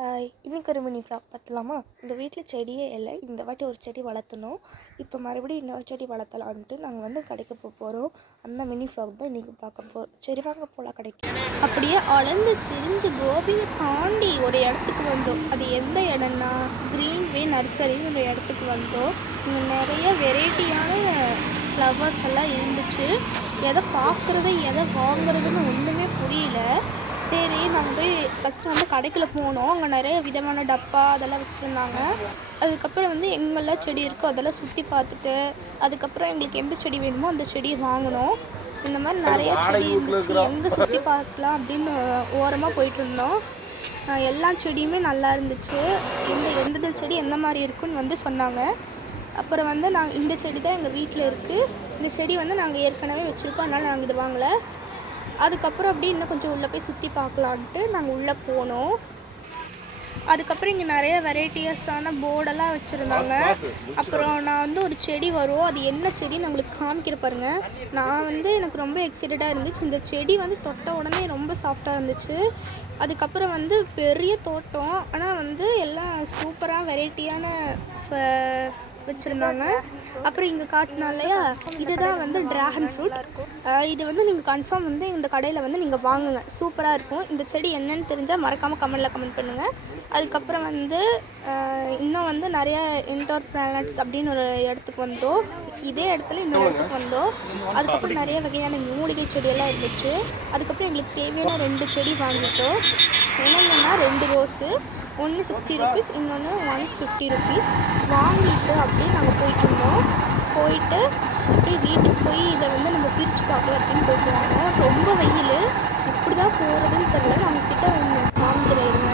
Hi, இன்றைக்கி ஒரு mini vlog பார்த்துலாமா? இந்த வீட்டில் செடியே இல்லை. இந்த வாட்டி ஒரு செடி வளர்த்தணும். இப்போ மறுபடியும் இன்னொரு செடி வளர்த்தலான்ட்டு நாங்கள் கடைக்கு போகிறோம். அந்த மினி வ்ளாக் தான் இன்றைக்கி பார்க்க போகிறோம். சரி வாங்க போகலாம் கடைக்கு. அப்படியே அளந்து திரிஞ்சு கோபியை தாண்டி ஒரு இடத்துக்கு வந்தோம். அது எந்த இடம்னா க்ரீன்வே நர்சரின்னு ஒரு இடத்துக்கு வந்தோம். இங்கே நிறைய வெரைட்டியான ஃப்ளவர்ஸ் எல்லாம் இருந்துச்சு. எதை பார்க்குறது எதை வாங்குறதுன்னு ஒன்றுமே புரியல. சரி, நாங்கள் போய் ஃபஸ்ட்டு கடைக்குள்ளே போனோம். அங்கே நிறைய விதமான டப்பா அதெல்லாம் வச்சுருந்தாங்க. அதுக்கப்புறம் எங்கெல்லாம் செடி இருக்கோ அதெல்லாம் சுற்றி பார்த்துட்டு, அதுக்கப்புறம் எங்களுக்கு எந்த செடி வேணுமோ அந்த செடியை வாங்கினோம். இந்த மாதிரி நிறைய செடி இருந்துச்சு. எங்கே சுற்றி பார்க்கலாம் அப்படின்னு ஓரமாக போயிட்டு இருந்தோம். எல்லா செடியுமே நல்லா இருந்துச்சு. எந்தெந்த செடி எந்த மாதிரி இருக்குன்னு சொன்னாங்க. அப்புறம் நாங்கள் இந்த செடி தான் எங்கள் வீட்டில் இருக்குது. இந்த செடி நாங்கள் ஏற்கனவே வச்சுருக்கோம், அதனால் நாங்கள் இது வாங்கலை. அதுக்கப்புறம் அப்படியே இன்னும் கொஞ்சம் உள்ளே போய் சுற்றி பார்க்கலான்ட்டு நாங்கள் உள்ளே போனோம். அதுக்கப்புறம் இங்கே நிறைய வெரைட்டியஸான போர்டெல்லாம் வச்சுருந்தாங்க. அப்புறம் நான் ஒரு செடி வரும், அது என்ன செடின்னு உங்களுக்கு காமிக்கிற பாருங்கள். நான் எனக்கு ரொம்ப எக்ஸைட்டடாக இருந்துச்சு. இந்த செடி தொட்ட உடனே ரொம்ப சாஃப்டாக இருந்துச்சு. அதுக்கப்புறம் பெரிய தோட்டம், ஆனால் எல்லாம் சூப்பராக வெரைட்டியான வச்சுருந்தாங்க. அப்புறம் இங்கே காட்டினா இல்லையா, இதுதான் ட்ராகன் ஃப்ரூட். இது நீங்கள் கன்ஃபார்ம் இந்த கடையில் நீங்கள் வாங்குங்க, சூப்பராக இருக்கும். இந்த செடி என்னன்னு தெரிஞ்சால் மறக்காமல் கமெண்டில் கமெண்ட் பண்ணுங்கள். அதுக்கப்புறம் இன்னும் நிறைய இன்டோர் பிளானட்ஸ் அப்படின்னு ஒரு இடத்துக்கு வந்தோம். இதே இடத்துல இன்னொரு இடத்துக்கு வந்தோம். அதுக்கப்புறம் நிறைய வகையான மூலிகை செடியெல்லாம் இருந்துச்சு. அதுக்கப்புறம் எங்களுக்கு தேவையான 2 செடி வாங்கிட்டோம். என்னென்னா 2 ரோஸு, ஒன்று 60 ருபீஸ், இன்னொன்று 150 ருபீஸ் வாங்கிட்டு அப்படியே நாங்கள் போயிட்டுருந்தோம். போயிட்டு அப்படியே வீட்டுக்கு போய் இதை நம்ம பிரித்து பார்க்கலாம் அப்படின்னு போயிட்டுருவாங்க. ரொம்ப வெயில், எப்படி தான் போகிறதுன்னு தெரியல. நம்மக்கிட்ட ஒன்று காமிக்கிறேங்க.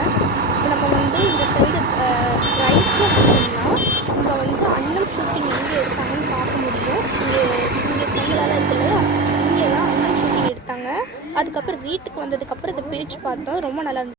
நம்ம இந்த சைடு ரைட்டில் போனோம்னா நம்ம அண்ணன் ஷூட்டிங் எங்கே எடுத்தாங்கன்னு பார்க்க முடியும். இங்கே சைடெல்லாம் இருக்கு இல்லையா, இங்கெல்லாம் அண்ணன் ஷூட்டிங் எடுத்தாங்க. அதுக்கப்புறம் வீட்டுக்கு வந்ததுக்கப்புறம் இதை பிரித்து பார்த்தோம். ரொம்ப நல்லா இருந்துச்சு.